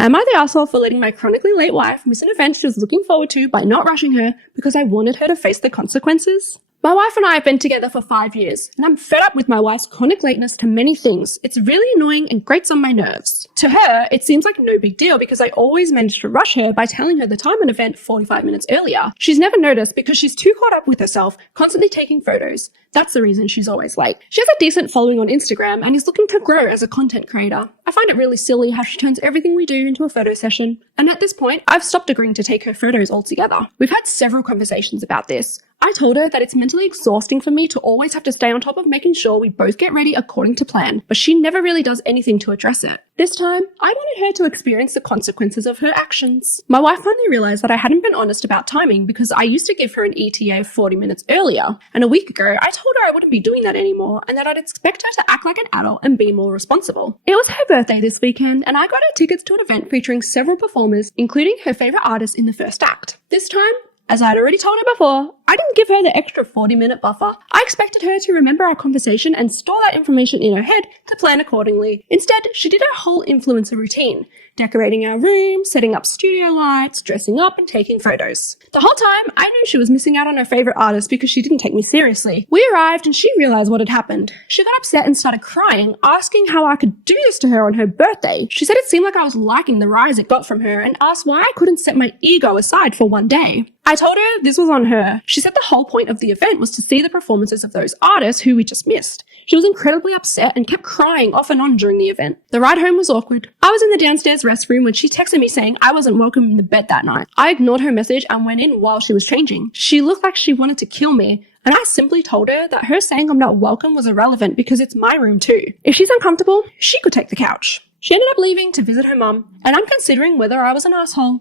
Am I the asshole for letting my chronically late wife miss an event she was looking forward to by not rushing her because I wanted her to face the consequences? My wife and I have been together for 5 years, and I'm fed up with my wife's chronic lateness to many things. It's really annoying and grates on my nerves. To her, it seems like no big deal because I always manage to rush her by telling her the time of an event 45 minutes earlier. She's never noticed because she's too caught up with herself, constantly taking photos. That's the reason she's always late. She has a decent following on Instagram and is looking to grow as a content creator. I find it really silly how she turns everything we do into a photo session. And at this point, I've stopped agreeing to take her photos altogether. We've had several conversations about this. I told her that it's mentally exhausting for me to always have to stay on top of making sure we both get ready according to plan, but she never really does anything to address it. This time, I wanted her to experience the consequences of her actions. My wife finally realized that I hadn't been honest about timing because I used to give her an ETA of 40 minutes earlier, and a week ago, I told her I wouldn't be doing that anymore and that I'd expect her to act like an adult and be more responsible. It was her birthday this weekend, and I got her tickets to an event featuring several performers, including her favorite artist in the first act. This time, as I'd already told her before, I didn't give her the extra 40-minute buffer. I expected her to remember our conversation and store that information in her head to plan accordingly. Instead, she did her whole influencer routine, decorating our room, setting up studio lights, dressing up, and taking photos. The whole time, I knew she was missing out on her favorite artist because she didn't take me seriously. We arrived and she realized what had happened. She got upset and started crying, asking how I could do this to her on her birthday. She said it seemed like I was liking the rise it got from her and asked why I couldn't set my ego aside for one day. I told her this was on her. She said the whole point of the event was to see the performances of those artists who we just missed. She was incredibly upset and kept crying off and on during the event. The ride home was awkward. I was in the downstairs restroom when she texted me saying I wasn't welcome in the bed that night. I ignored her message and went in while she was changing. She looked like she wanted to kill me, and I simply told her that her saying I'm not welcome was irrelevant because it's my room too. If she's uncomfortable, she could take the couch. She ended up leaving to visit her mum, and I'm considering whether I was an asshole.